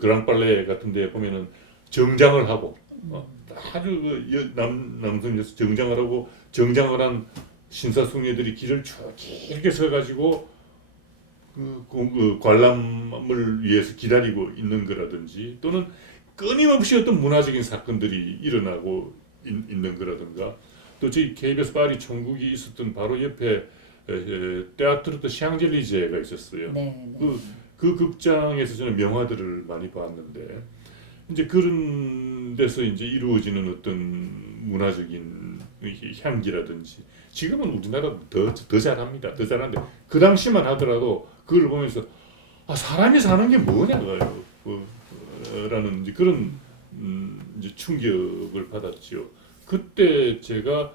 그랑팔레 같은 데 보면은 정장을 하고 아주 남성 여성 정장을 하고 정장을 한 신사숙녀들이 길을 쭉 길게 서가지고 그 관람을 위해서 기다리고 있는 거라든지 또는 끊임없이 어떤 문화적인 사건들이 일어나고 있는 거라든가 또 저희 KBS 파리 총국이 있었던 바로 옆에 테아트르 드 샹젤리제가 있었어요. 그 극장에서 저는 명화들을 많이 봤는데 이제 그런 데서 이제 이루어지는 어떤 문화적인 향기라든지 지금은 우리나라도 더 잘합니다. 더 잘하는데 그 당시만 하더라도 그걸 보면서 사람이 사는 게 뭐냐가요. 라는 이제 그런 이제 충격을 받았죠. 그때 제가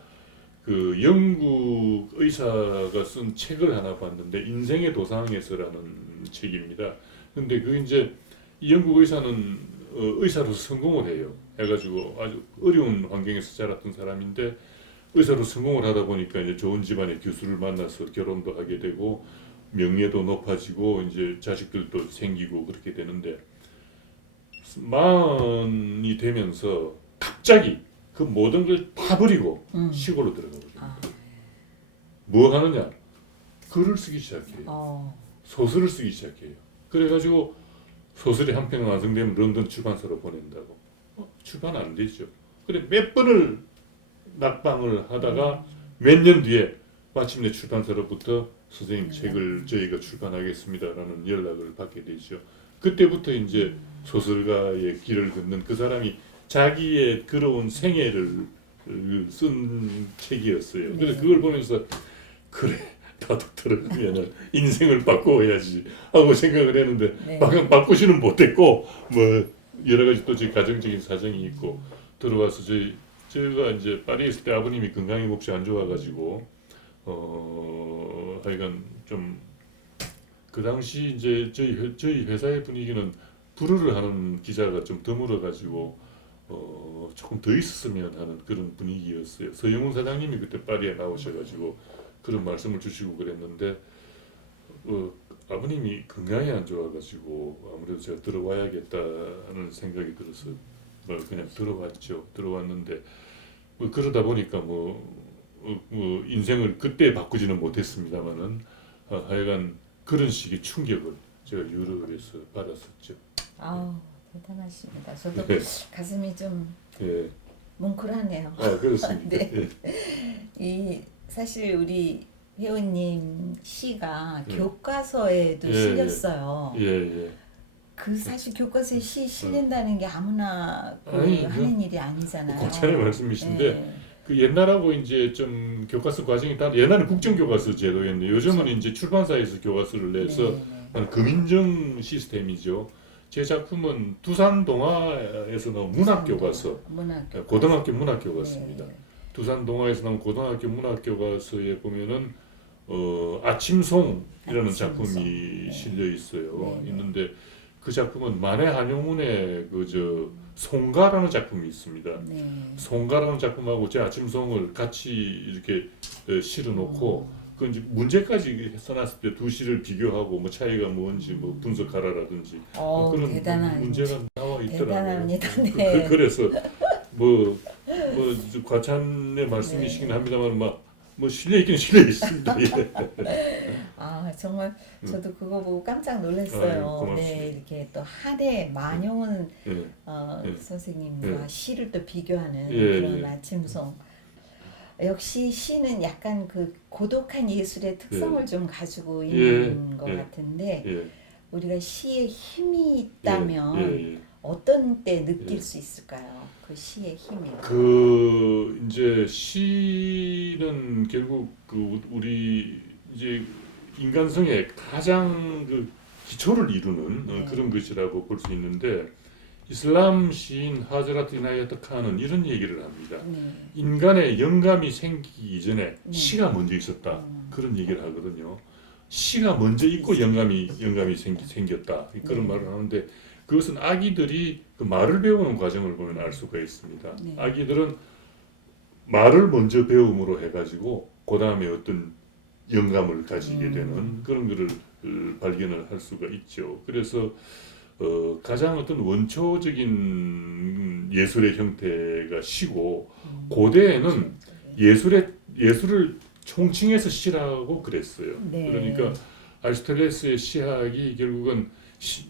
그 영국 의사가 쓴 책을 하나 봤는데 인생의 도상에서라는 책입니다. 근데 그 이제 이 영국 의사는 의사로서 성공을 해요. 해가지고 아주 어려운 환경에서 자랐던 사람인데 의사로 성공을 하다 보니까 이제 좋은 집안의 교수를 만나서 결혼도 하게 되고 명예도 높아지고 이제 자식들도 생기고 그렇게 되는데 만이 되면서 갑자기 그 모든 걸 다 버리고 시골로 들어가 버립니다. 뭐 하느냐? 글을 쓰기 시작해요. 소설을 쓰기 시작해요. 그래가지고 소설이 한 편 완성되면 런던 출판사로 보낸다고. 출판 안 되죠. 그래 몇 번을 낙방을 하다가 몇 년 뒤에 마침내 출판사로부터 선생님 책을 저희가 출판하겠습니다라는 연락을 받게 되죠. 그때부터 이제 소설가의 길을 걷는 그 사람이 자기의 걸어온 생애를 쓴 책이었어요. 그래서 그걸 보면서 그래 나도 들어가면은 인생을 바꿔야지 하고 생각을 했는데 바꾸지는 못했고 뭐 여러 가지 또 제 가정적인 사정이 있고 들어와서 저희 제가 이제 파리에 있을 때 아버님이 건강이 몹시 안 좋아가지고 하여간 좀 그 당시 이제 저희 회사의 분위기는 불어를 하는 기자가 좀 드물어가지고 조금 더 있었으면 하는 그런 분위기였어요. 서영훈 사장님이 그때 파리에 나오셔가지고 그런 말씀을 주시고 그랬는데 아버님이 건강이 안 좋아가지고 아무래도 제가 들어와야겠다는 생각이 들어서 그냥 들어왔죠. 들어왔는데 그러다 보니까 인생을 그때 바꾸지는 못했습니다만은 하여간 그런 식의 충격을 제가 유럽에서 받았었죠. 아우 대단하십니다. 저도 네. 가슴이 좀 예. 뭉클하네요. 그렇습니까? 네. 예. 이 사실 우리 회원님 시가 예. 교과서에도 예, 실렸어요. 예. 그 사실 교과서에 시 실린다는 게 아무나 아니, 하는 일이 아니잖아요. 고찬의 말씀이신데 네. 그 옛날하고 이제 좀 교과서 과정이 다 옛날은 국정교과서 제도였는데 요즘은 그렇죠. 이제 출판사에서 교과서를 내서 네. 금인정 시스템이죠. 제 작품은 두산 동아에서 나온 문학 교과서, 고등학교 문학 교과서입니다. 네. 두산 동아에서 나온 고등학교 문학 교과서에 보면은 아침송이라는 아침송. 작품이 네. 실려 있어요. 네. 있는데 그 작품은 만해 한용운의 송가라는 작품이 있습니다. 네. 송가라는 작품하고 제 아침송을 같이 이렇게 실어놓고 그 이제 문제까지 써놨을 때 두 시를 비교하고 뭐 차이가 뭔지 분석하라라든지 그런 대단한 문제가 나와 있더라고요. 대단합니다. 네. 그래서 과찬의 말씀이시긴 네. 합니다만 실려 있긴 실려 있습니다. 예. 아 정말 저도 그거 보고 깜짝 아유, 놀랐어요. 고맙습니다. 네, 이렇게 또 한해 만용은 예. 예. 선생님과 예. 시를 또 비교하는 예, 그런 예. 아침송. 역시 시는 약간 그 고독한 예술의 특성을 좀 가지고 있는 것 예. 같은데 예. 우리가 시에 힘이 있다면 예. 어떤 때 느낄 예. 수 있을까요? 그 시의 힘이. 이제 시는 결국 우리 이제 인간성의 가장 기초를 이루는 네. 그런 것이라고 볼 수 있는데 이슬람 시인 하저라트 이나야트 칸은 이런 얘기를 합니다. 네. 인간의 영감이 생기기 전에 네. 시가 먼저 있었다. 그런 얘기를 하거든요. 시가 먼저 있고 영감이 생겼다. 그런 네. 말을 하는데 그것은 아기들이 그 말을 배우는 과정을 보면 알 수가 있습니다. 네. 아기들은 말을 먼저 배움으로 해가지고 그 다음에 어떤 영감을 가지게 되는 그런 거를 발견을 할 수가 있죠. 그래서 가장 어떤 원초적인 예술의 형태가 시고 고대에는 예술을 총칭해서 시라고 그랬어요. 네. 그러니까 아리스토텔레스의 시학이 결국은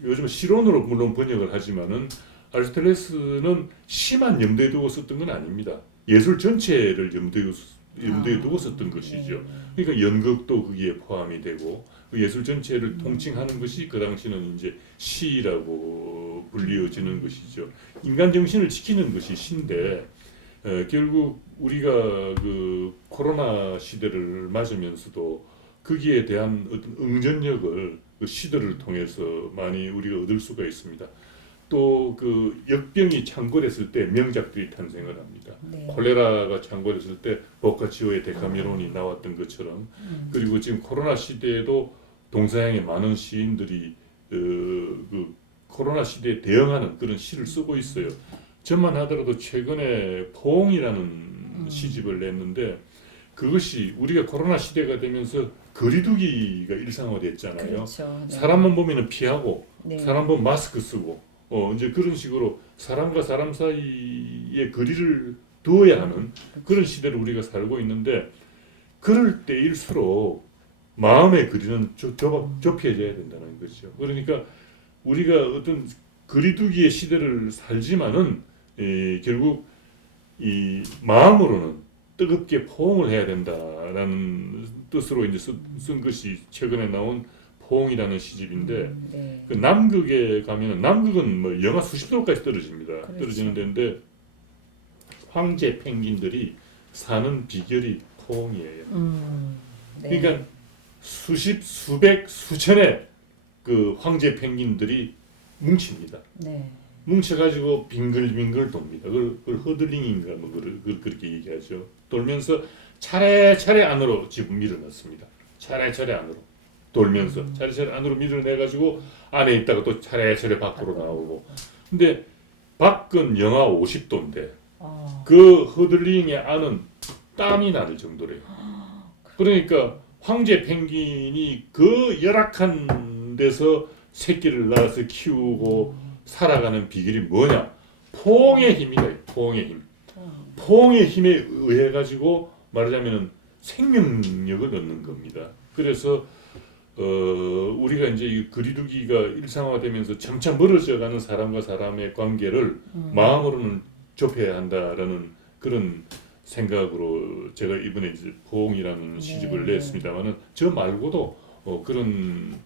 요즘 시론으로 물론 번역을 하지만은 아리스토텔레스는 시만 염두에 두고 썼던 건 아닙니다. 예술 전체를 염두에 두고 썼던 것이죠. 네. 그러니까 연극도 거기에 포함이 되고 그 예술 전체를 통칭하는 것이 그 당시는 이제 시라고 불리어지는 것이죠. 인간 정신을 지키는 것이 시인데 결국 우리가 그 코로나 시대를 맞으면서도 거기에 대한 어떤 응전력을 그 시들을 통해서 많이 우리가 얻을 수가 있습니다. 또 그 역병이 창궐했을 때 명작들이 탄생을 합니다. 네. 콜레라가 창궐했을 때 보카치오의 데카메론이 나왔던 것처럼 그리고 지금 코로나 시대에도 동서양의 많은 시인들이 그 코로나 시대에 대응하는 그런 시를 쓰고 있어요. 저만 하더라도 최근에 포옹이라는 시집을 냈는데 그것이 우리가 코로나 시대가 되면서 거리두기가 일상화됐잖아요. 그렇죠. 네. 사람만 보면은 피하고 네. 사람 보면 마스크 쓰고 이제 그런 식으로 사람과 사람 사이에 거리를 두어야 하는 그런 시대를 우리가 살고 있는데 그럴 때일수록 마음의 거리는 좁혀져야 된다는 거죠. 그러니까 우리가 어떤 거리두기의 시대를 살지만은 결국 이 마음으로는 뜨겁게 포옹을 해야 된다라는 뜻으로 이제 쓴 것이 최근에 나온 포옹이라는 시집인데 네. 그 남극에 가면은 남극은 뭐 영하 수십 도까지 떨어집니다. 그렇죠. 떨어지는 데인데 황제 펭귄들이 사는 비결이 포옹이에요. 네. 그러니까 수십, 수백, 수천의 그 황제 펭귄들이 뭉칩니다. 네. 뭉쳐가지고 빙글빙글 돕니다. 그걸 허들링인가 뭐 그렇게 얘기하죠. 돌면서 차례차례 안으로 지금 밀어넣습니다. 차례차례 안으로 돌면서 차례차례 안으로 밀어내가지고 안에 있다가 또 차례차례 밖으로 나오고. 근데 밖은 영하 50도인데 그 허들링의 안은 땀이 나는 정도래요. 그러니까 황제 펭귄이 그 열악한 데서 새끼를 낳아서 키우고 살아가는 비결이 뭐냐? 포옹의 힘이다. 포옹의 힘. 포옹의 힘에 의해 가지고 말하자면 생명력을 얻는 겁니다. 그래서 우리가 이제 이 거리두기가 일상화되면서 점차 멀어져가는 사람과 사람의 관계를 마음으로는 좁혀야 한다라는 그런 생각으로 제가 이번에 이제 포옹이라는 시집을 냈습니다만은 저 말고도 그런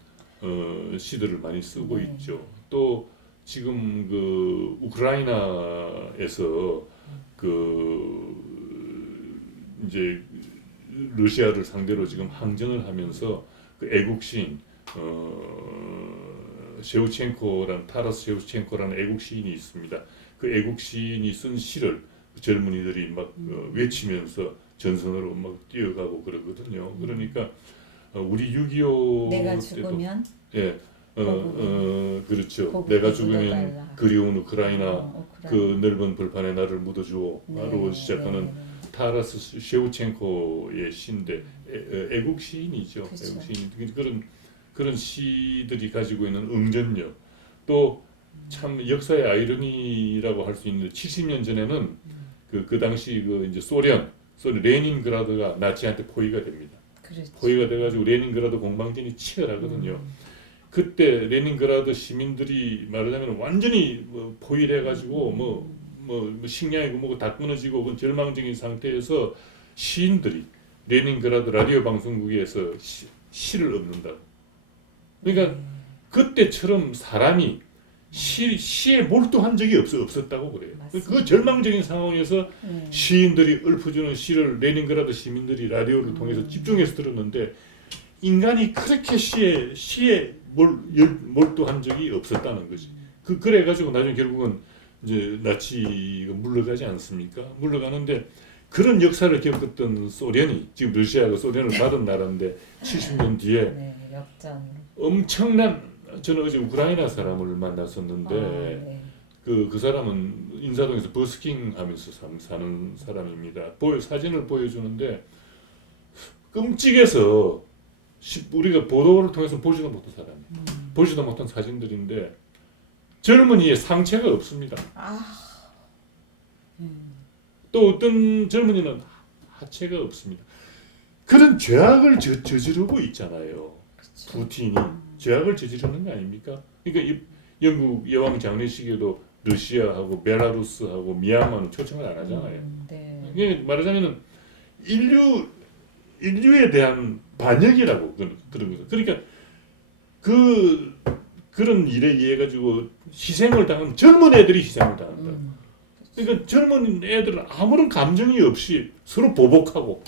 시들을 많이 쓰고 있죠. 또 지금 그 우크라이나에서 그 이제 러시아를 상대로 지금 항전을 하면서 그 애국시인 셰우첸코라는 타라스 셰우첸코라는 애국시인이 있습니다. 그 애국시인이 쓴 시를 젊은이들이 막 외치면서 전선으로 막 뛰어가고 그러거든요. 그러니까 우리 6.25 내가 때도 죽으면 예, 그렇죠. 고국이 내가 죽으면 묻어달라. 그리운 우크라이나 우크라이나. 그 넓은 벌판에 나를 묻어주오로 네, 시작하는 네. 타라스 셰우첸코의 시인데 애국 시인이죠. 그쵸. 애국 시인 그런 시들이 가지고 있는 응전력 또 참 역사의 아이러니라고 할 수 있는데 70년 전에는 그 당시 그 이제 소련 레닌그라드가 나치한테 포위가 됩니다. 그렇죠. 포위가 돼가지고 레닌그라드 공방전이 치열하거든요. 그때 레닌그라드 시민들이 말하자면 완전히 뭐 포위를 해가지고 뭐 식량이고 뭐고 다 끊어지고 그런 절망적인 상태에서 시인들이 레닌그라드 라디오 방송국에서 시를 읊는다고. 그러니까 그때처럼 사람이 시에 몰두한 적이 없었다고 그래요. 맞습니다. 그 절망적인 상황에서 네. 시인들이 읊어주는 시를 레닌그라드 시민들이 라디오를 통해서 집중해서 들었는데 인간이 그렇게 시에 몰두한 적이 없었다는 거지. 그래가지고 나중에 결국은 이제 나치가 물러가지 않습니까? 물러가는데 그런 역사를 겪었던 소련이 지금 러시아가 소련을 받은 나라인데 70년 뒤에 네, 역전. 엄청난 저는 어제 우크라이나 사람을 만났었는데 네. 그 사람은 인사동에서 버스킹 하면서 사는 사람입니다. 사진을 보여주는데 끔찍해서 우리가 보도를 통해서 보지도 못한 사람, 보지도 못한 사진들인데 젊은이의 상체가 없습니다. 또 어떤 젊은이는 하체가 없습니다. 그런 죄악을 저지르고 있잖아요. 그쵸. 푸틴이 죄악을 저지르는 거 아닙니까? 그러니까 영국 여왕 장례식에도 러시아하고 벨라루스하고 미얀마는 초청을 안 하잖아요. 네. 이게 말하자면은 인류에 대한 반역이라고 그런 거죠. 그러니까 그런 일에 의해 가지고 희생을 당한 젊은 애들이 희생을 당한다. 그러니까 젊은 애들은 아무런 감정이 없이 서로 보복하고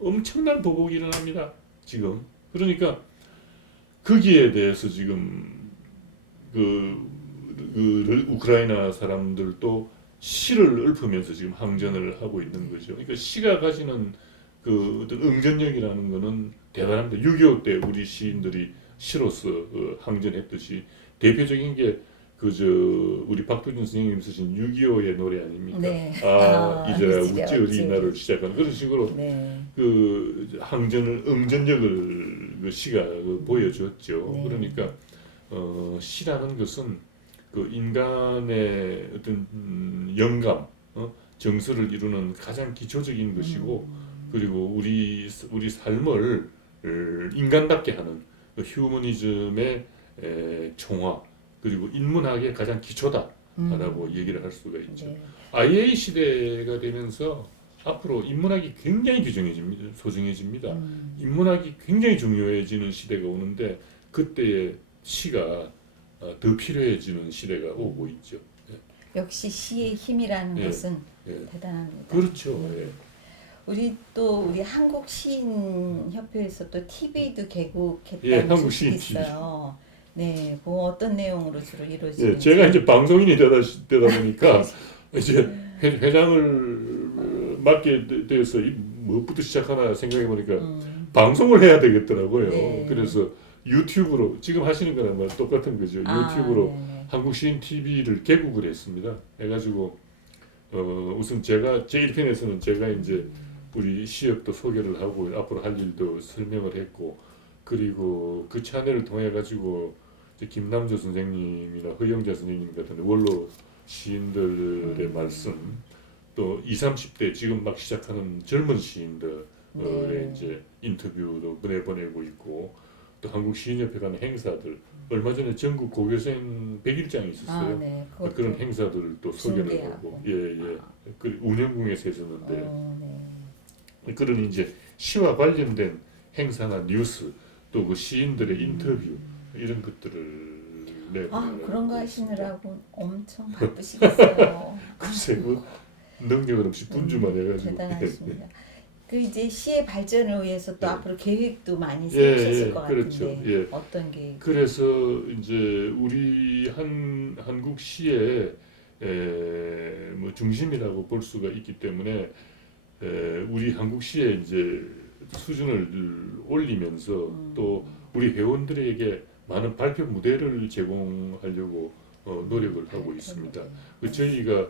엄청난 보복이 일어납니다. 지금 그러니까 거기에 대해서 지금 그 우크라이나 사람들도 시를 읊으면서 지금 항전을 하고 있는 거죠. 그러니까 시가 가지는 그 어떤 응전력이라는 거는 대단합니다. 6.25 때 우리 시인들이 시로서 항전했듯이 대표적인 게 우리 박두진 선생님 쓰신 6.25의 노래 아닙니까? 네. 이제야 이제야 우찌 어디 나를 시작한 그런 식으로 네. 그 응전력을 그 시가 보여줬죠. 네. 그러니까 시라는 것은 그 인간의 어떤 영감, 정서를 이루는 가장 기초적인 것이고 그리고 우리 삶을 인간답게 하는 그 휴머니즘의 총화 그리고 인문학의 가장 기초다라고 얘기를 할 수가 있죠. 네. IA 시대가 되면서 앞으로 인문학이 굉장히 소중해집니다. 인문학이 굉장히 중요해지는 시대가 오는데 그때의 시가 더 필요해지는 시대가 오고 있죠. 역시 시의 힘이라는 예. 것은 예. 대단합니다. 그렇죠. 예. 우리 한국 시인 협회에서 또 TV도 개국했다는 예, 한국 소식이 시인 TV. 있어요. 네, 그 어떤 내용으로 주로 예, 이루어지는지. 제가 이제 방송인이 되다 보니까 이제 회장을 맡게 되어서 무엇부터 시작하나 생각해 보니까 방송을 해야 되겠더라고요. 네. 그래서 유튜브로 지금 하시는 거랑 뭐 똑같은 거죠. 유튜브로 네네. 한국시인 TV를 개국을 했습니다. 해가지고 우선 제가 제 1편에서는 제가 이제 우리 시협도 소개를 하고 앞으로 할 일도 설명을 했고 그리고 그 채널을 통해 가지고 이제 김남조 선생님이나 허영자 선생님 같은 원로 시인들의 말씀 또 20, 30대 지금 막 시작하는 젊은 시인들의 네. 이제 인터뷰도 보내고 있고 또 한국시인협회 가는 행사들 얼마 전에 전국 고교생 100일장이 있었어요. 네. 그런 행사들도 소개를 중계하고. 하고 예예 그 운영궁에서 했었는데 네. 그런 이제 시와 관련된 행사나 뉴스 또 그 시인들의 인터뷰 이런 것들을 그런 거 하시느라고 엄청 바쁘시겠어요. 글쎄 그 능력은 없이 분주만 해가지고 대단하십니다. 그 이제 시의 발전을 위해서 또 예. 앞으로 계획도 많이 예, 세우셨을 예, 것 그렇죠. 같은데 예. 어떤 계획? 그래서 이제 우리 한국 시의 뭐 중심이라고 볼 수가 있기 때문에 우리 한국 시의 이제 수준을 올리면서 또 우리 회원들에게 많은 발표 무대를 제공하려고 노력을 하고 있습니다. 그 저희가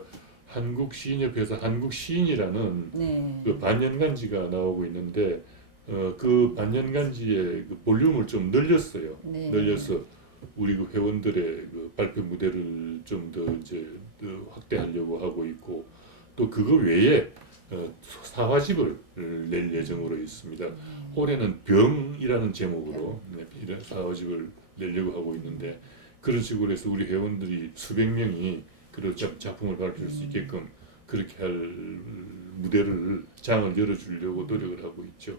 한국시인협회에서 한국시인이라는 네. 그 반년간지가 나오고 있는데 그 반년간지의 그 볼륨을 좀 늘렸어요. 네. 늘려서 우리 그 회원들의 그 발표 무대를 좀 더 이제 확대하려고 하고 있고 또 그거 외에 사화집을 낼 예정으로 있습니다. 올해는 병이라는 제목으로 이런 사화집을 내려고 하고 있는데 그런 식으로 해서 우리 회원들이 수백 명이 그런 작품을 발표할 수 있게끔 그렇게 할 무대를 장을 열어주려고 노력을 하고 있죠.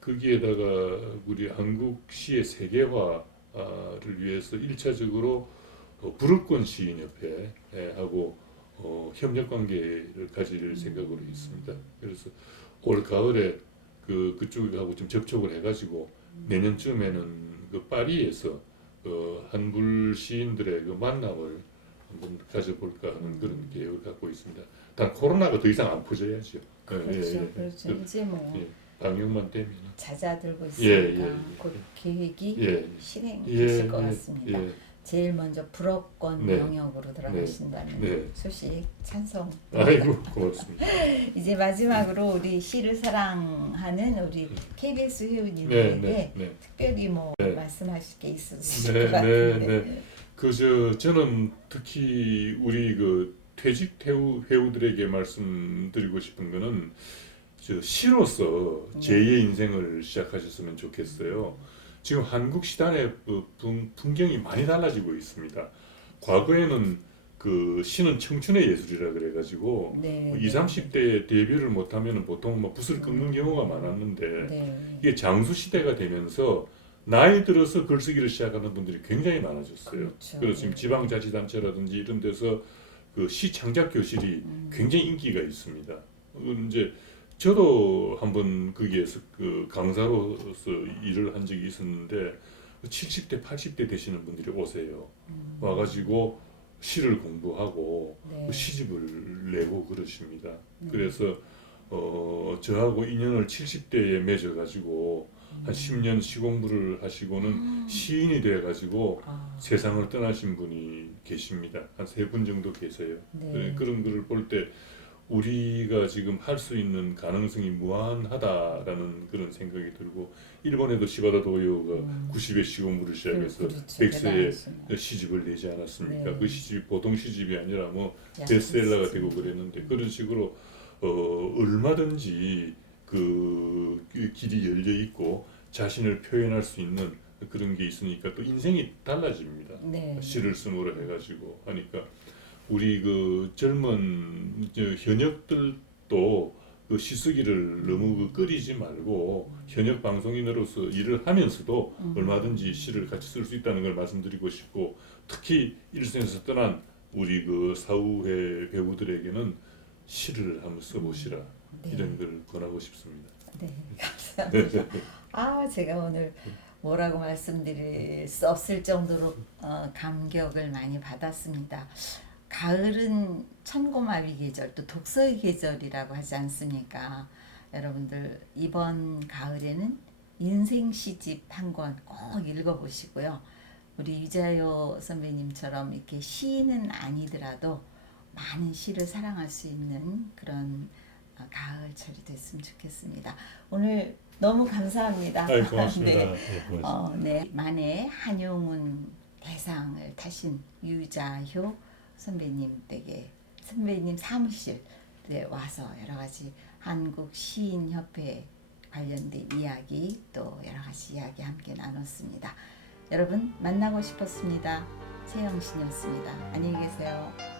거기에다가 우리 한국 시의 세계화를 위해서 1차적으로 불어권 시인협회하고 협력 관계를 가질 생각으로 있습니다. 그래서 올 가을에 그쪽하고 좀 접촉을 해가지고 내년쯤에는 그 파리에서 한불 시인들의 그 만남을 한번 가져볼까 하는 그런 계획을 갖고 있습니다. 단 코로나가 더 이상 안 퍼져야죠. 그렇죠. 그렇죠. 이제 뭐 방역만 되면 잦아들고 있으니까 예. 그 계획이 예. 실행되실 것 같습니다. 예. 제일 먼저 불어권 네. 영역으로 들어가신다는 네. 소식 찬성. 아이고 고맙습니다. 이제 마지막으로 우리 시를 사랑하는 우리 KBS 회원님에게 특별히 뭐 말씀하실 게 있으실 것 같은데. 저는 특히 우리 그 퇴직 회우들에게 말씀드리고 싶은 거는 시로서 제2의 인생을 시작하셨으면 좋겠어요. 지금 한국 시단의 풍경이 많이 달라지고 있습니다. 과거에는 그 시는 청춘의 예술이라 그래가지고 20, 30대에 데뷔를 못하면 보통 뭐 붓을 끊는 경우가 많았는데 이게 장수 시대가 되면서 나이 들어서 글쓰기를 시작하는 분들이 굉장히 많아졌어요. 그렇죠. 그래서 지금 지방자치단체라든지 이런 데서 그 시 창작 교실이 굉장히 인기가 있습니다. 이제 저도 한번 거기에서 그 강사로서 일을 한 적이 있었는데 70대, 80대 되시는 분들이 오세요. 와가지고 시를 공부하고 시집을 내고 그러십니다. 그래서 저하고 인연을 70대에 맺어가지고 한 10년 시공부를 하시고는 시인이 돼가지고 세상을 떠나신 분이 계십니다. 한 3분 정도 계세요. 그런 거를 볼 때 우리가 지금 할 수 있는 가능성이 무한하다라는 그런 생각이 들고 일본에도 시바다 도요가 90에 시공부를 시작해서 100세에 시집을 내지 않았습니까? 그 시집이 보통 시집이 아니라 뭐 베스트셀러가 되고 그랬는데 그런 식으로 얼마든지 그 길이 열려 있고 자신을 표현할 수 있는 그런 게 있으니까 또 인생이 달라집니다. 시를 쓰므로 해가지고 하니까 우리 그 젊은 현역들도 그 시쓰기를 너무 끄리지 말고 현역 방송인으로서 일을 하면서도 얼마든지 시를 같이 쓸 수 있다는 걸 말씀드리고 싶고 특히 일선에서 떠난 우리 그 사후회 배우들에게는 시를 한번 써보시라 이런 걸 권하고 싶습니다. 감사합니다. 제가 오늘 뭐라고 말씀드릴 수 없을 정도로 감격을 많이 받았습니다. 가을은 천고마비 계절, 또 독서의 계절이라고 하지 않습니까? 여러분들 이번 가을에는 인생 시집 한 권 꼭 읽어보시고요. 우리 유자요 선배님처럼 이렇게 시인은 아니더라도 많은 시를 사랑할 수 있는 그런 가을철이 됐으면 좋겠습니다. 오늘 너무 감사합니다. 고맙습니다. 네. 네, 고맙습니다. 네. 만에 한용운 대상을 타신 유자효 선배님 댁에 선배님 사무실에 와서 여러 가지 한국 시인 협회 관련된 이야기 또 여러 가지 이야기 함께 나눴습니다. 여러분 만나고 싶었습니다. 최영신이었습니다. 안녕히 계세요.